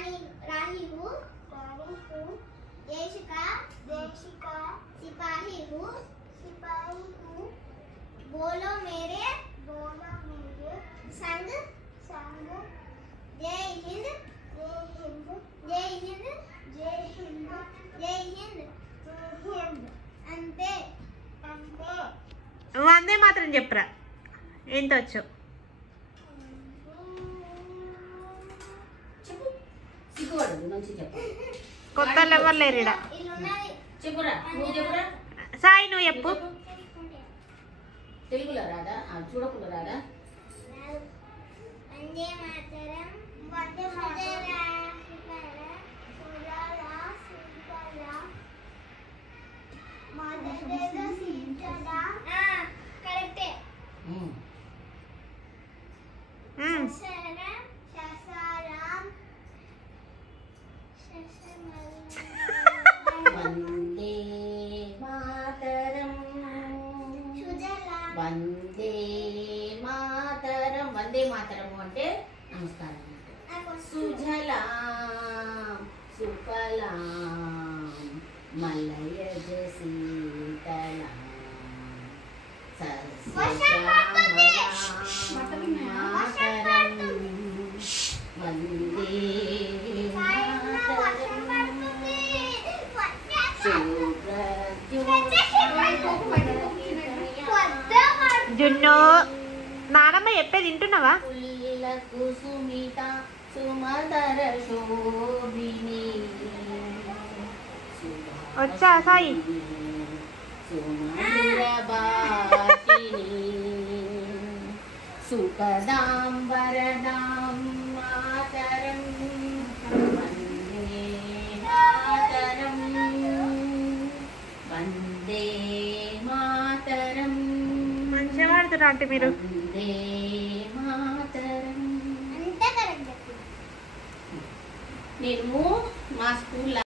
राही हूँ देश का सिपाही हूँ बोलो मेरे संग जय हिंद जय हिंद जय हिंद जय हिंद अंते వందే మాత్రం చెప్పరా ఎంత వచ్చు కొత్త ఎవరు లేరు ఈడ సాయి నువ్వు చెప్పు తెలుగులో రాదా చూడకుండా రాదా వందే మాతరం కరెక్టే వందే మాతరం వందే మాతరం వందే మాతరం అంటే నమస్కారం సుజలాం సుఫలాం మలయజ శీతలాం మాతరం వందే జున్ను నానమ్మ చెప్పేది వింటున్నావా కుసుమిత సుమధర శోభిని వచ్చా సాయి సుమధుర భాషిని సుఖదాం వరదాం మాతరం వందే మాతరం వందే మాతరం మంచిగా వాడుతున్నా అంటే మీరు వందే మాతరం అంతే కరెక్ట్ నేను మా స్కూల్